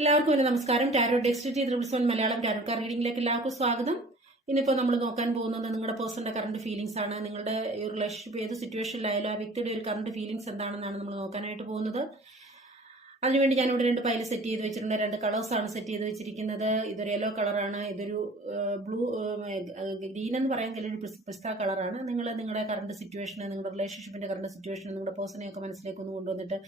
എല്ലാവർക്കും ഒരു നമസ്കാരം. ടാരോ ഡെക്സ്റ്റിറ്റി 111 മലയാളം ടാരോ കാർഡ് റീഡിംഗിലേക്ക് എല്ലാവർക്കും സ്വാഗതം. ഇന്നിപ്പോൾ നമ്മൾ നോക്കാൻ പോകുന്നത് നിങ്ങളുടെ പേഴ്സണിന്റെ കറണ്ട് ഫീലിംഗ്സ് ആണ്. നിങ്ങളുടെ ഒരു റിലേഷൻഷിപ്പ് ഏത് സിറ്റുവേഷനിലായാലും ആ വ്യക്തിയുടെ ഒരു കറണ്ട് ഫീലിംഗ്സ് എന്താണെന്നാണ് നമ്മൾ നോക്കാനായിട്ട് പോകുന്നത്. അതിനുവേണ്ടി ഞാനിവിടെ 2 പൈൽ സെറ്റ് ചെയ്ത് വെച്ചിട്ടുണ്ട്. 2 കളേഴ്സാണ് സെറ്റ് ചെയ്ത് വെച്ചിരിക്കുന്നത്. ഇതൊരു യെല്ലോ കളറാണ്, ഇതൊരു ബ്ലൂ ഗ്രീൻ എന്ന് പറയാൻ ഒരു പിസ്ത കളറാണ്. നിങ്ങളുടെ കറണ്ട് സിറ്റുവേഷൻ, നിങ്ങളുടെ റിലേഷൻഷിപ്പിന്റെ കറണ്ട് സിറ്റുവേഷൻ, നിങ്ങളുടെ പേഴ്സണെയൊക്കെ മനസ്സിലേക്ക് ഒന്ന് കൊണ്ടുവന്നിട്ട്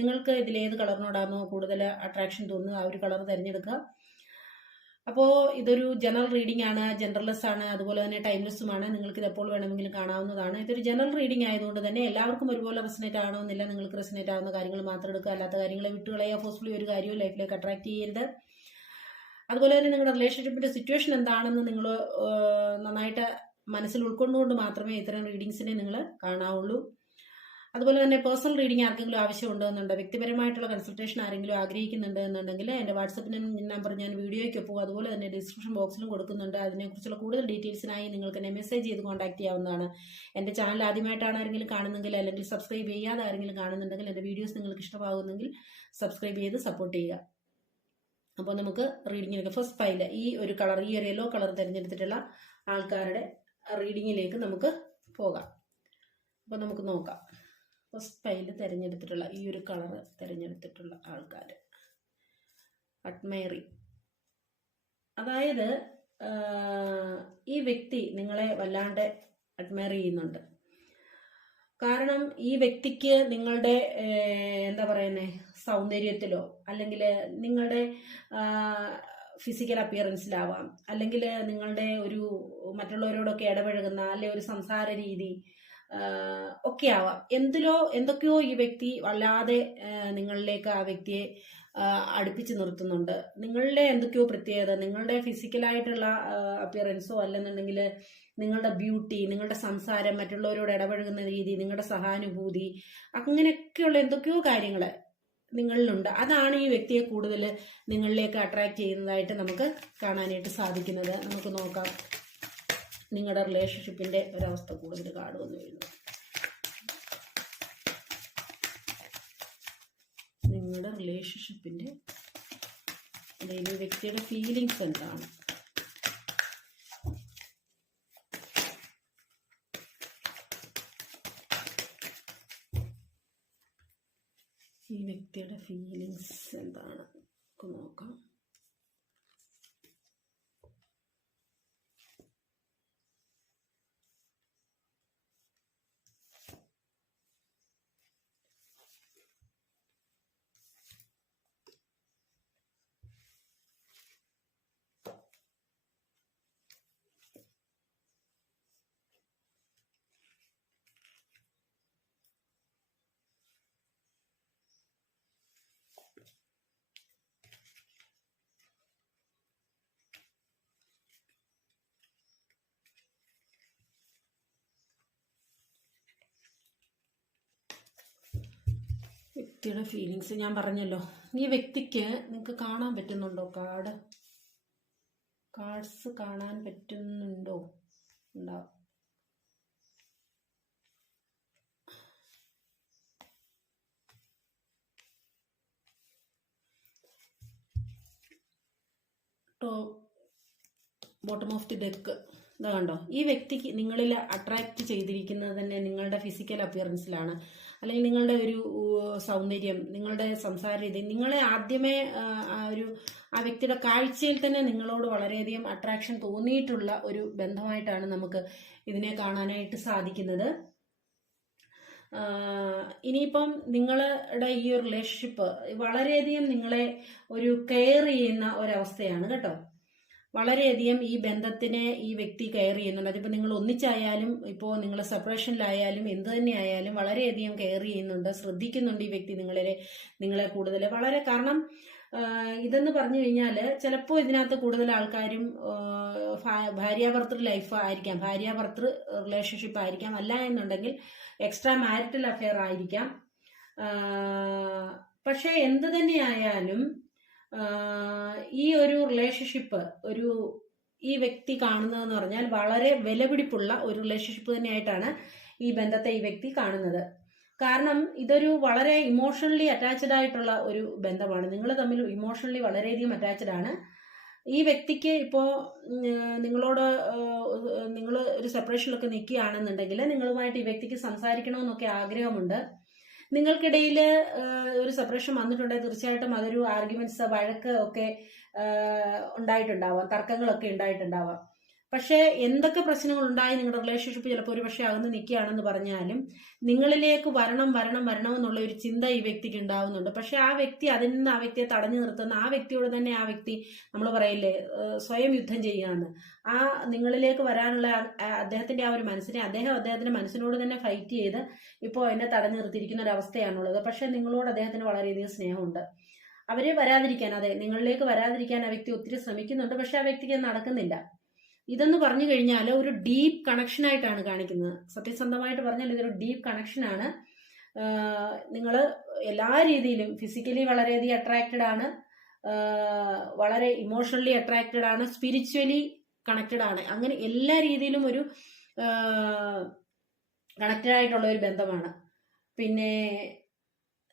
നിങ്ങൾക്ക് ഇതിലേത് കളറിനോടാണോ കൂടുതൽ അട്രാക്ഷൻ തോന്നുന്നത് ആ ഒരു കളർ തിരഞ്ഞെടുക്കുക. അപ്പോൾ ഇതൊരു ജനറൽ റീഡിംഗ് ആണ്, ജനറൽലെസ് ആണ്, അതുപോലെ തന്നെ ടൈംലെസ്സുമാണ്. നിങ്ങൾക്ക് ഇത് എപ്പോൾ വേണമെങ്കിലും കാണാവുന്നതാണ്. ഇതൊരു ജനറൽ റീഡിംഗ് ആയതുകൊണ്ട് തന്നെ എല്ലാവർക്കും ഒരുപോലെ റെസനേറ്റ് ആവണമെന്നില്ല. നിങ്ങൾക്ക് റെസനേറ്റ് ആവുന്ന കാര്യങ്ങൾ മാത്രം എടുക്കുക, അല്ലാത്ത കാര്യങ്ങളെ വിട്ടുകളയുക. ഫോഴ്സ്ഫുള്ളി ഒരു കാര്യവും ലൈഫിലേക്ക് അട്രാക്ട് ചെയ്യരുത്. അതുപോലെ തന്നെ നിങ്ങളുടെ റിലേഷൻഷിപ്പിന്റെ സിറ്റുവേഷൻ എന്താണെന്ന് നിങ്ങൾ നന്നായിട്ട് മനസ്സിൽ ഉൾക്കൊണ്ടുകൊണ്ട് മാത്രമേ ഇത്തരം റീഡിങ്സിനെ നിങ്ങൾ കാണാവുള്ളൂ. അതുപോലെ തന്നെ പേഴ്സണൽ റീഡിംഗ് ആർക്കെങ്കിലും ആവശ്യമുണ്ടെന്നുണ്ട്, വ്യക്തിപരമായിട്ടുള്ള കൺസൾട്ടേഷൻ ആരെങ്കിലും ആഗ്രഹിക്കുന്നുണ്ട് എന്നുണ്ടെങ്കിൽ എൻ്റെ വാട്സപ്പിന് നമ്പർ ഞാൻ വീഡിയോയ്ക്കൊപ്പം അതുപോലെ തന്നെ ഡിസ്ക്രിപ്ഷൻ ബോക്സിലും കൊടുക്കുന്നുണ്ട്. അതിനെക്കുറിച്ചുള്ള കൂടുതൽ ഡീറ്റെയിൽസിനായി നിങ്ങൾക്ക് എന്നെ മെസ്സേജ് ചെയ്ത് കോൺടാക്ട് ചെയ്യാവുന്നതാണ്. എൻ്റെ ചാനൽ ആദ്യമായിട്ടാണ് ആരെങ്കിലും കാണുന്നെങ്കിൽ, അല്ലെങ്കിൽ സബ്സ്ക്രൈബ് ചെയ്യാതെ ആരെങ്കിലും കാണുന്നുണ്ടെങ്കിൽ, എൻ്റെ വീഡിയോസ് നിങ്ങൾക്ക് ഇഷ്ടമാകുന്നെങ്കിൽ സബ്സ്ക്രൈബ് ചെയ്ത് സപ്പോർട്ട് ചെയ്യുക. അപ്പോൾ നമുക്ക് റീഡിങ്ങിലേക്ക് ഫസ്റ്റ് പൈൽ ഈ ഒരു കളർ, ഈ ഒരു യെല്ലോ കളർ തിരഞ്ഞെടുത്തിട്ടുള്ള ആൾക്കാരുടെ റീഡിങ്ങിലേക്ക് നമുക്ക് പോകാം. അപ്പോൾ നമുക്ക് നോക്കാം. ഫസ്റ്റ് പൈൽ തിരഞ്ഞെടുത്തിട്ടുള്ള ഈ ഒരു കളർ തിരഞ്ഞെടുത്തിട്ടുള്ള ആൾക്കാർ അഡ്മയറി, അതായത് ഈ വ്യക്തി നിങ്ങളെ വല്ലാണ്ട് അഡ്മയർ ചെയ്യുന്നുണ്ട്. കാരണം ഈ വ്യക്തിക്ക് നിങ്ങളുടെ എന്താ പറയുന്നത്, സൗന്ദര്യത്തിലോ അല്ലെങ്കിൽ നിങ്ങളുടെ ഫിസിക്കൽ അപ്പിയറൻസിലാവാം, അല്ലെങ്കിൽ നിങ്ങളുടെ ഒരു മറ്റുള്ളവരോടൊക്കെ ഇടപഴകുന്ന അല്ലെ ഒരു സംസാര രീതി ഒക്കെ ആവാം. എന്തൊക്കെയോ ഈ വ്യക്തി വല്ലാതെ നിങ്ങളിലേക്ക് ആ വ്യക്തിയെ അടുപ്പിച്ച് നിർത്തുന്നുണ്ട്. നിങ്ങളുടെ എന്തൊക്കെയോ പ്രത്യേകത, നിങ്ങളുടെ ഫിസിക്കലായിട്ടുള്ള അപ്പിയറൻസോ അല്ലെന്നുണ്ടെങ്കിൽ നിങ്ങളുടെ ബ്യൂട്ടി, നിങ്ങളുടെ സംസാരം, മറ്റുള്ളവരോട് ഇടപഴകുന്ന രീതി, നിങ്ങളുടെ സഹാനുഭൂതി, അങ്ങനെയൊക്കെയുള്ള എന്തൊക്കെയോ കാര്യങ്ങൾ നിങ്ങളിലുണ്ട്. അതാണ് ഈ വ്യക്തിയെ കൂടുതൽ നിങ്ങളിലേക്ക് അട്രാക്ട് ചെയ്യുന്നതായിട്ട് നമുക്ക് കാണാനായിട്ട് സാധിക്കുന്നത്. നമുക്ക് നോക്കാം നിങ്ങളുടെ റിലേഷൻഷിപ്പിന്റെ ഒരവസ്ഥ കൂടുതൽ കാർഡ് വന്നു വരുന്നു. നിങ്ങളുടെ റിലേഷൻഷിപ്പിന്റെ അതായത് വ്യക്തിയുടെ ഫീലിങ്സ് എന്താണ്? ഈ വ്യക്തിയുടെ ഫീലിങ്സ് എന്താണ് നോക്കാം. വ്യക്തിയുടെ ഫീലിങ്സ് ഞാൻ പറഞ്ഞല്ലോ. ഈ വ്യക്തിക്ക് നിങ്ങൾക്ക് കാണാൻ പറ്റുന്നുണ്ടോ? കാർഡ്സ് കാണാൻ പറ്റുന്നുണ്ടോ? ഉണ്ടാവും. ബോട്ടം ഓഫ് ദി ഡെക്ക് ഇതാ കണ്ടോ. ഈ വ്യക്തിക്ക് നിങ്ങളിൽ അട്രാക്റ്റ് ചെയ്തിരിക്കുന്നത് തന്നെ നിങ്ങളുടെ ഫിസിക്കൽ അപ്പിയറൻസിലാണ്, അല്ലെങ്കിൽ നിങ്ങളുടെ ഒരു സൗന്ദര്യം, നിങ്ങളുടെ സംസാര രീതി. നിങ്ങളെ ആദ്യമേ ആ വ്യക്തിയുടെ കാഴ്ചയിൽ തന്നെ നിങ്ങളോട് വളരെയധികം അട്രാക്ഷൻ തോന്നിയിട്ടുള്ള ഒരു ബന്ധമായിട്ടാണ് നമുക്ക് ഇതിനെ കാണാനായിട്ട് സാധിക്കുന്നത്. ഇനിയിപ്പം നിങ്ങളുടെ ഈ ഒരു റിലേഷൻഷിപ്പ് വളരെയധികം നിങ്ങളെ ഒരു കെയർ ചെയ്യുന്ന ഒരവസ്ഥയാണ് കേട്ടോ. വളരെയധികം ഈ ബന്ധത്തിനെ ഈ വ്യക്തി കെയർ ചെയ്യുന്നുണ്ട്. അതിപ്പോൾ നിങ്ങൾ ഒന്നിച്ചായാലും ഇപ്പോൾ നിങ്ങൾ സെപ്പറേഷനിലായാലും എന്ത് തന്നെ ആയാലും വളരെയധികം കെയർ ചെയ്യുന്നുണ്ട്, ശ്രദ്ധിക്കുന്നുണ്ട് ഈ വ്യക്തി നിങ്ങളെ കൂടുതൽ വളരെ. കാരണം ഇതെന്ന് പറഞ്ഞു കഴിഞ്ഞാൽ ചിലപ്പോൾ ഇതിനകത്ത് കൂടുതൽ ആൾക്കാരും ഭാര്യാഭർത്തൃ ലൈഫ് ആയിരിക്കാം, ഭാര്യാഭർത്തൃ റിലേഷൻഷിപ്പ് ആയിരിക്കാം, അല്ല എന്നുണ്ടെങ്കിൽ എക്സ്ട്രാ മാരിറ്റൽ അഫെയർ ആയിരിക്കാം. പക്ഷെ എന്ത് തന്നെയായാലും ഈ ഒരു റിലേഷൻഷിപ്പ് ഈ വ്യക്തി കാണുന്നതെന്ന് പറഞ്ഞാൽ വളരെ വിലപിടിപ്പുള്ള ഒരു റിലേഷൻഷിപ്പ് തന്നെയായിട്ടാണ് ഈ ബന്ധത്തെ ഈ വ്യക്തി കാണുന്നത്. കാരണം ഇതൊരു വളരെ ഇമോഷണലി അറ്റാച്ച്ഡ് ആയിട്ടുള്ള ഒരു ബന്ധമാണ്. നിങ്ങൾ തമ്മിൽ ഇമോഷണലി വളരെയധികം അറ്റാച്ച്ഡ് ആണ്. ഈ വ്യക്തിക്ക് ഇപ്പോൾ നിങ്ങളോട് നിങ്ങൾ ഒരു സെപ്പറേഷനിലൊക്കെ നിൽക്കുകയാണെന്നുണ്ടെങ്കിൽ നിങ്ങളുമായിട്ട് ഈ വ്യക്തിക്ക് സംസാരിക്കണമെന്നൊക്കെ ആഗ്രഹമുണ്ട്. നിങ്ങൾക്കിടയിൽ ഒരു സെപ്പറേഷൻ വന്നിട്ടുണ്ടെങ്കിൽ തീർച്ചയായിട്ടും അതൊരു ആർഗ്യുമെന്റ്സ്, വഴക്ക് ഒക്കെ ഉണ്ടായിട്ടുണ്ടാവാം, തർക്കങ്ങളൊക്കെ ഉണ്ടായിട്ടുണ്ടാവാം. പക്ഷേ എന്തൊക്കെ പ്രശ്നങ്ങൾ ഉണ്ടായി നിങ്ങളുടെ റിലേഷൻഷിപ്പ് ചിലപ്പോൾ ഒരു പക്ഷേ അകന്ന് നിൽക്കുകയാണെന്ന് പറഞ്ഞാലും നിങ്ങളിലേക്ക് വരണം എന്നുള്ള ഒരു ചിന്ത ഈ വ്യക്തിക്ക് ഉണ്ടാവുന്നുണ്ട്. പക്ഷെ ആ വ്യക്തി അതിൽ നിന്ന് ആ വ്യക്തിയെ തടഞ്ഞു നിർത്തുന്ന ആ വ്യക്തിയോട് തന്നെ ആ വ്യക്തി, നമ്മൾ പറയില്ലേ, സ്വയം യുദ്ധം ചെയ്യുകയാണ്. ആ നിങ്ങളിലേക്ക് വരാനുള്ള അദ്ദേഹത്തിന്റെ ആ ഒരു മനസ്സിനെ അദ്ദേഹത്തിന്റെ മനസ്സിനോട് തന്നെ ഫൈറ്റ് ചെയ്ത് ഇപ്പോൾ എന്നെ തടഞ്ഞു നിർത്തിയിരിക്കുന്ന ഒരു അവസ്ഥയാണുള്ളത്. പക്ഷെ നിങ്ങളോട് അദ്ദേഹത്തിന് വളരെയധികം സ്നേഹമുണ്ട്. അവരെ വരാതിരിക്കാൻ, അതെ, നിങ്ങളിലേക്ക് വരാതിരിക്കാൻ ആ വ്യക്തി ഒത്തിരി ശ്രമിക്കുന്നുണ്ട്. പക്ഷെ ആ വ്യക്തിക്ക് അത് നടക്കുന്നില്ല. ഇതെന്ന് പറഞ്ഞു കഴിഞ്ഞാൽ ഒരു ഡീപ്പ് കണക്ഷൻ ആയിട്ടാണ് കാണിക്കുന്നത്. സത്യസന്ധമായിട്ട് പറഞ്ഞാൽ ഇതൊരു ഡീപ്പ് കണക്ഷനാണ്. നിങ്ങൾ എല്ലാ രീതിയിലും ഫിസിക്കലി വളരെയധികം അട്രാക്റ്റഡ് ആണ്, വളരെ ഇമോഷണലി അട്രാക്റ്റഡ് ആണ്, സ്പിരിച്വലി കണക്റ്റഡ് ആണ്. അങ്ങനെ എല്ലാ രീതിയിലും ഒരു കണക്റ്റഡ് ആയിട്ടുള്ള ഒരു ബന്ധമാണ്. പിന്നെ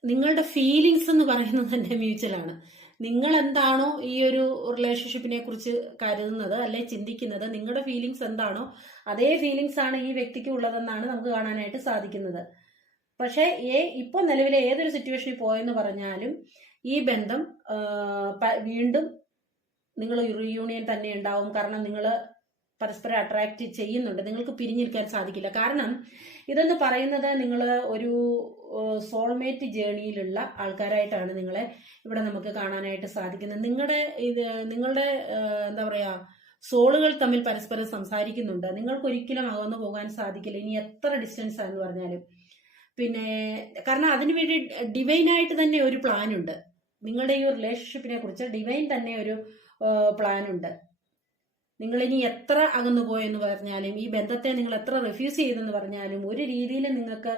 നിങ്ങളുടെ ഫീലിങ്സ് എന്ന് പറയുന്നത് തന്നെ മ്യൂച്വലാണ്. നിങ്ങൾ എന്താണോ ഈ ഒരു റിലേഷൻഷിപ്പിനെ കുറിച്ച് കരുതുന്നത് അല്ലെ ചിന്തിക്കുന്നത്, നിങ്ങളുടെ ഫീലിങ്സ് എന്താണോ അതേ ഫീലിങ്സ് ആണ് ഈ വ്യക്തിക്ക് ഉള്ളതെന്നാണ് നമുക്ക് കാണാനായിട്ട് സാധിക്കുന്നത്. പക്ഷേ ഇപ്പോൾ നിലവിലെ ഏതൊരു സിറ്റുവേഷനിൽ പോയെന്ന് പറഞ്ഞാലും ഈ ബന്ധം വീണ്ടും നിങ്ങൾ റീയൂണിയൻ തന്നെ ഉണ്ടാവും. കാരണം നിങ്ങൾ പരസ്പരം അട്രാക്ട് ചെയ്യുന്നുണ്ട്. നിങ്ങൾക്ക് പിരിഞ്ഞിരിക്കാൻ സാധിക്കില്ല. കാരണം ഇതെന്ന് പറയുന്നത് നിങ്ങൾ ഒരു സോൾമേറ്റ് ജേണിയിലുള്ള ആൾക്കാരായിട്ടാണ് നിങ്ങളെ ഇവിടെ നമുക്ക് കാണാനായിട്ട് സാധിക്കുന്നത്. നിങ്ങളുടെ എന്താ പറയാ, സോളുകൾ തമ്മിൽ പരസ്പരം സംസാരിക്കുന്നുണ്ട്. നിങ്ങൾക്ക് ഒരിക്കലും അകന്നു പോകാൻ സാധിക്കില്ല, ഇനി എത്ര ഡിസ്റ്റൻസ് ആണെന്ന് പറഞ്ഞാലും. പിന്നെ കാരണം അതിനുവേണ്ടി ഡിവൈനായിട്ട് തന്നെ ഒരു പ്ലാൻ ഉണ്ട്. നിങ്ങളുടെ ഈ റിലേഷൻഷിപ്പിനെ കുറിച്ച് ഡിവൈൻ തന്നെ ഒരു പ്ലാൻ ഉണ്ട്. നിങ്ങൾ ഇനി എത്ര അകന്നു പോയെന്ന് പറഞ്ഞാലും, ഈ ബന്ധത്തെ നിങ്ങൾ എത്ര റിഫ്യൂസ് ചെയ്തെന്ന് പറഞ്ഞാലും, ഒരു രീതിയിൽ നിങ്ങൾക്ക്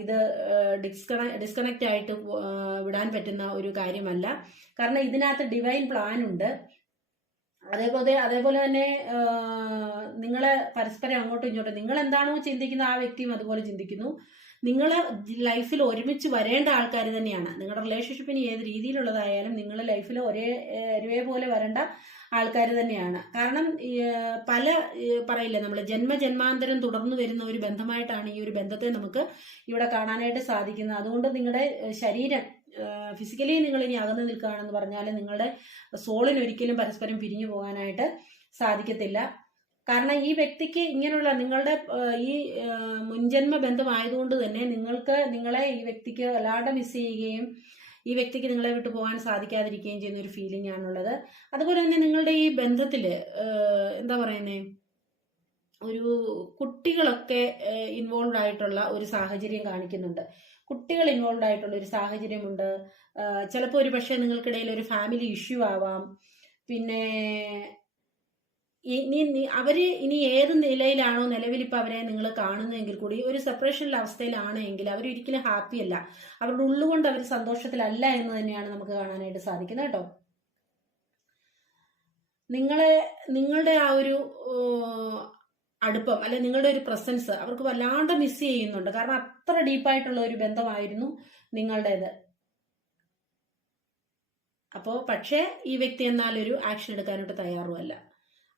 ഇത് ഡിസ്കണക്റ്റ് ആയിട്ട് വിടാൻ പറ്റുന്ന ഒരു കാര്യമല്ല. കാരണം ഇതിനകത്ത് ഡിവൈൻ പ്ലാൻ ഉണ്ട്. അതേപോലെ തന്നെ നിങ്ങളെ പരസ്പരം അങ്ങോട്ടും ഇങ്ങോട്ടും നിങ്ങൾ എന്താണോ ചിന്തിക്കുന്നത് ആ വ്യക്തിയും അതുപോലെ ചിന്തിക്കുന്നു. നിങ്ങൾ ലൈഫിൽ ഒരുമിച്ച് വരേണ്ട ആൾക്കാർ തന്നെയാണ്. നിങ്ങളുടെ റിലേഷൻഷിപ്പിന് ഏത് രീതിയിലുള്ളതായാലും നിങ്ങൾ ലൈഫിൽ ഒരേപോലെ വരേണ്ട ആൾക്കാർ തന്നെയാണ്. കാരണം പറയില്ലേ, നമ്മൾ ജന്മജന്മാന്തരം തുടർന്നു വരുന്ന ഒരു ബന്ധമായിട്ടാണ് ഈ ഒരു ബന്ധത്തെ നമുക്ക് ഇവിടെ കാണാനായിട്ട് സാധിക്കുന്നത്. അതുകൊണ്ട് നിങ്ങളുടെ ശരീരം ഫിസിക്കലി നിങ്ങൾ ഇനി അകന്നു നിൽക്കുകയാണെന്ന് പറഞ്ഞാൽ നിങ്ങളുടെ സോളിന് ഒരിക്കലും പരസ്പരം പിരിഞ്ഞു പോകാനായിട്ട് സാധിക്കത്തില്ല. കാരണം ഈ വ്യക്തിക്ക് ഇങ്ങനെയുള്ള നിങ്ങളുടെ ഈ മുൻജന്മ ബന്ധമായതുകൊണ്ട് തന്നെ നിങ്ങളെ ഈ വ്യക്തിക്ക് വല്ലാതെ മിസ് ചെയ്യുകയും ഈ വ്യക്തിക്ക് നിങ്ങളെ വിട്ടു പോകാൻ സാധിക്കാതിരിക്കുകയും ചെയ്യുന്ന ഒരു ഫീലിംഗ് ആണുള്ളത്. അതുപോലെ തന്നെ നിങ്ങളുടെ ഈ ബന്ധത്തില് എന്താ പറയുന്നേ, ഒരു കുട്ടികളൊക്കെ ഇൻവോൾവ് ആയിട്ടുള്ള ഒരു സാഹചര്യം കാണിക്കുന്നുണ്ട്. കുട്ടികൾ ഇൻവോൾവ് ആയിട്ടുള്ള ഒരു സാഹചര്യമുണ്ട്. ചിലപ്പോൾ ഒരു പക്ഷേ നിങ്ങൾക്കിടയിൽ ഒരു ഫാമിലി ഇഷ്യൂ ആവാം. പിന്നെ അവര് ഇനി ഏത് നിലയിലാണോ നിലവിൽ ഇപ്പൊ അവരെ നിങ്ങൾ കാണുന്നതെങ്കിൽ കൂടി ഒരു സെപ്പറേഷനിലെ അവസ്ഥയിലാണെങ്കിൽ അവരൊരിക്കലും ഹാപ്പി അല്ല. അവരുടെ ഉള്ളുകൊണ്ട് അവർ സന്തോഷത്തിലല്ല എന്ന് തന്നെയാണ് നമുക്ക് കാണാനായിട്ട് സാധിക്കുന്നത് കേട്ടോ. നിങ്ങളുടെ ആ ഒരു അടുപ്പം അല്ലെ നിങ്ങളുടെ ഒരു പ്രസൻസ് അവർക്ക് വല്ലാണ്ട് മിസ് ചെയ്യുന്നുണ്ട്. കാരണം അത്ര ഡീപ്പായിട്ടുള്ള ഒരു ബന്ധമായിരുന്നു നിങ്ങളുടേത്. അപ്പോൾ പക്ഷേ ഈ വ്യക്തി എന്നാലൊരു ആക്ഷൻ എടുക്കാനായിട്ട് തയ്യാറുമല്ല.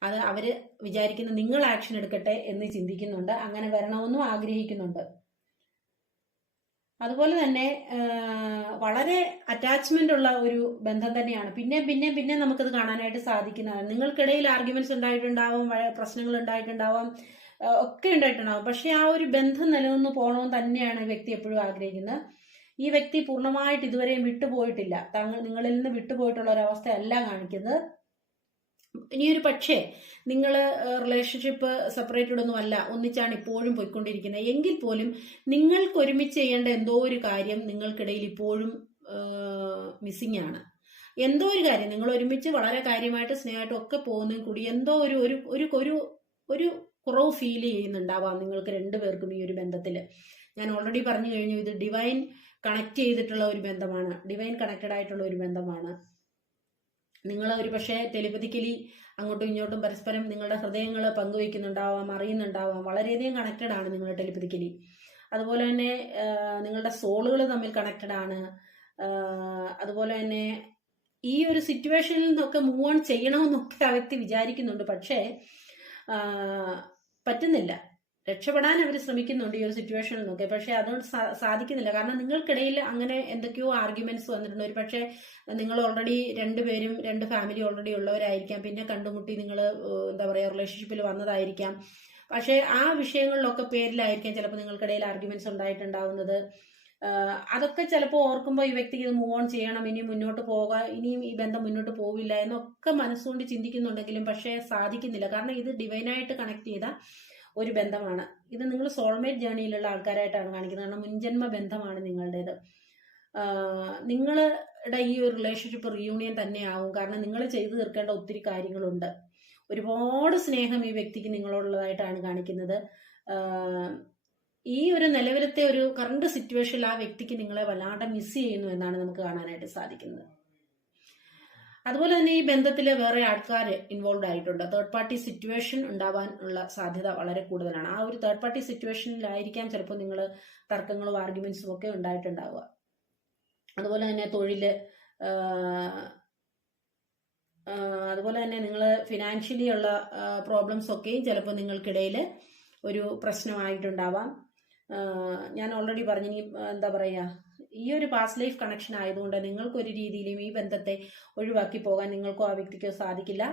അത് അവര് വിചാരിക്കുന്ന നിങ്ങൾ ആക്ഷൻ എടുക്കട്ടെ എന്ന് ചിന്തിക്കുന്നുണ്ട്. അങ്ങനെ വരണമെന്നും ആഗ്രഹിക്കുന്നുണ്ട്. അതുപോലെ തന്നെ വളരെ അറ്റാച്ച്മെന്റ് ഉള്ള ഒരു ബന്ധം തന്നെയാണ്. പിന്നെ നമുക്കത് കാണാനായിട്ട് സാധിക്കുന്നതാണ്. നിങ്ങൾക്കിടയിൽ ആർഗ്യുമെന്റ്സ് ഉണ്ടായിട്ടുണ്ടാവും, പ്രശ്നങ്ങൾ ഉണ്ടായിട്ടുണ്ടാവാം, ഒക്കെ ഉണ്ടായിട്ടുണ്ടാവും. പക്ഷെ ആ ഒരു ബന്ധം നിലനിന്ന് പോകണമെന്ന് തന്നെയാണ് ഈ വ്യക്തി എപ്പോഴും ആഗ്രഹിക്കുന്നത്. ഈ വ്യക്തി പൂർണ്ണമായിട്ട് ഇതുവരെയും വിട്ടുപോയിട്ടില്ല. നിങ്ങളിൽ നിന്ന് വിട്ടുപോയിട്ടുള്ള ഒരവസ്ഥയല്ല കാണിക്കുന്നത്. ഇനിയൊരു പക്ഷേ നിങ്ങൾ റിലേഷൻഷിപ്പ് സെപ്പറേറ്റഡ് ഒന്നും അല്ല, ഒന്നിച്ചാണ് ഇപ്പോഴും പോയിക്കൊണ്ടിരിക്കുന്നത് എങ്കിൽ പോലും നിങ്ങൾക്ക് ഒരുമിച്ച് ചെയ്യേണ്ട എന്തോ ഒരു കാര്യം നിങ്ങൾക്കിടയിൽ ഇപ്പോഴും മിസ്സിംഗ് ആണ്. എന്തോ ഒരു കാര്യം നിങ്ങൾ ഒരുമിച്ച് വളരെ കാര്യമായിട്ട് സ്നേഹമായിട്ടും ഒക്കെ പോകുന്നതും കൂടി എന്തോ ഒരു കുറവ് ഫീൽ ചെയ്യുന്നുണ്ടാവാം നിങ്ങൾക്ക് രണ്ടുപേർക്കും ഈ ഒരു ബന്ധത്തിൽ. ഞാൻ ഓൾറെഡി പറഞ്ഞു കഴിഞ്ഞു, ഇത് ഡിവൈൻ കണക്ട് ചെയ്തിട്ടുള്ള ഒരു ബന്ധമാണ്, ഡിവൈൻ കണക്റ്റഡ് ആയിട്ടുള്ള ഒരു ബന്ധമാണ്. നിങ്ങൾ ഒരു പക്ഷേ ടെലിപ്പതിക്കലി അങ്ങോട്ടും ഇങ്ങോട്ടും പരസ്പരം നിങ്ങളുടെ ഹൃദയങ്ങൾ പങ്കുവയ്ക്കുന്നുണ്ടാവാം, അറിയുന്നുണ്ടാവാം. വളരെയധികം കണക്റ്റഡ് ആണ് നിങ്ങൾ ടെലിപ്പതിക്കലി. അതുപോലെ തന്നെ നിങ്ങളുടെ സോളുകൾ തമ്മിൽ കണക്റ്റഡ് ആണ്. അതുപോലെ തന്നെ ഈ ഒരു സിറ്റുവേഷനിൽ നിന്നൊക്കെ മൂവ് ഓൺ ചെയ്യണമെന്നൊക്കെ ആ വ്യക്തി വിചാരിക്കുന്നുണ്ട്. പക്ഷേ പറ്റുന്നില്ല. രക്ഷപ്പെടാൻ അവർ ശ്രമിക്കുന്നുണ്ട് ഈ ഒരു സിറ്റുവേഷനിൽ നിന്നൊക്കെ. പക്ഷെ അതുകൊണ്ട് സാധിക്കുന്നില്ല. കാരണം നിങ്ങൾക്കിടയിൽ അങ്ങനെ എന്തൊക്കെയോ ആർഗ്യുമെന്റ്സ് വന്നിട്ടുണ്ട്. ഒരു പക്ഷേ നിങ്ങൾ ഓൾറെഡി രണ്ടുപേരും രണ്ട് ഫാമിലി ഓൾറെഡി ഉള്ളവരായിരിക്കാം. പിന്നെ കണ്ടുമുട്ടി നിങ്ങൾ എന്താ പറയുക റിലേഷൻഷിപ്പിൽ വന്നതായിരിക്കാം. പക്ഷേ ആ വിഷയങ്ങളിലൊക്കെ പേരിലായിരിക്കാം ചിലപ്പോൾ നിങ്ങൾക്കിടയിൽ ആർഗ്യുമെന്റ്സ് ഉണ്ടായിട്ടുണ്ടാവുന്നത്. അതൊക്കെ ചിലപ്പോൾ ഓർക്കുമ്പോൾ ഈ വ്യക്തിക്ക് ഇത് മൂവ് ഓൺ ചെയ്യണം, ഇനി മുന്നോട്ട് പോകാം, ഇനിയും ഈ ബന്ധം മുന്നോട്ട് പോവില്ല എന്നൊക്കെ മനസ്സുകൊണ്ട് ചിന്തിക്കുന്നുണ്ടെങ്കിലും പക്ഷേ സാധിക്കുന്നില്ല. കാരണം ഇത് ഡിവൈനായിട്ട് കണക്ട് ചെയ്ത ഒരു ബന്ധമാണ്. ഇത് നിങ്ങൾ സോൾമേറ്റ് ജേണിയിലുള്ള ആൾക്കാരായിട്ടാണ് കാണിക്കുന്നത്. കാരണം മുൻജന്മ ബന്ധമാണ് നിങ്ങളുടേത്. നിങ്ങളുടെ ഈ ഒരു റിലേഷൻഷിപ്പ് റീയൂണിയൻ തന്നെയാവും. കാരണം നിങ്ങൾ ചെയ്തു തീർക്കേണ്ട ഒത്തിരി കാര്യങ്ങളുണ്ട്. ഒരുപാട് സ്നേഹം ഈ വ്യക്തിക്ക് നിങ്ങളോടുള്ളതായിട്ടാണ് കാണിക്കുന്നത്. ഈ ഒരു നിലവിലത്തെ ഒരു കറണ്ട് സിറ്റുവേഷനിൽ ആ വ്യക്തിക്ക് നിങ്ങളെ വല്ലാണ്ട് മിസ് ചെയ്യുന്നു എന്നാണ് നമുക്ക് കാണാനായിട്ട് സാധിക്കുന്നത്. അതുപോലെ തന്നെ ഈ ബന്ധത്തിൽ വേറെ ആൾക്കാർ ഇൻവോൾവ് ആയിട്ടുണ്ട്. തേർഡ് പാർട്ടി സിറ്റുവേഷൻ ഉണ്ടാവാൻ ഉള്ള സാധ്യത വളരെ കൂടുതലാണ്. ആ ഒരു തേർഡ് പാർട്ടി സിറ്റുവേഷനിലായിരിക്കാം ചിലപ്പോൾ നിങ്ങൾ തർക്കങ്ങളും ആർഗ്യുമെന്റ്സും ഒക്കെ ഉണ്ടായിട്ടുണ്ടാവുക. അതുപോലെ തന്നെ തൊഴില്, അതുപോലെ തന്നെ നിങ്ങൾ ഫിനാൻഷ്യലി ഉള്ള പ്രോബ്ലംസ് ഒക്കെയും ചിലപ്പോൾ നിങ്ങൾക്കിടയിൽ ഒരു പ്രശ്നമായിട്ടുണ്ടാവാം. ഞാൻ ഓൾറെഡി പറഞ്ഞു, ഇനി എന്താ പറയുക, ഈ ഒരു പാസ്റ്റ് ലൈഫ് കണക്ഷൻ ആയതുകൊണ്ട് നിങ്ങൾക്കൊരു രീതിയിലും ഈ ബന്ധത്തെ ഒഴിവാക്കി പോകാൻ നിങ്ങൾക്കോ ആ വ്യക്തിക്കോ സാധിക്കില്ല.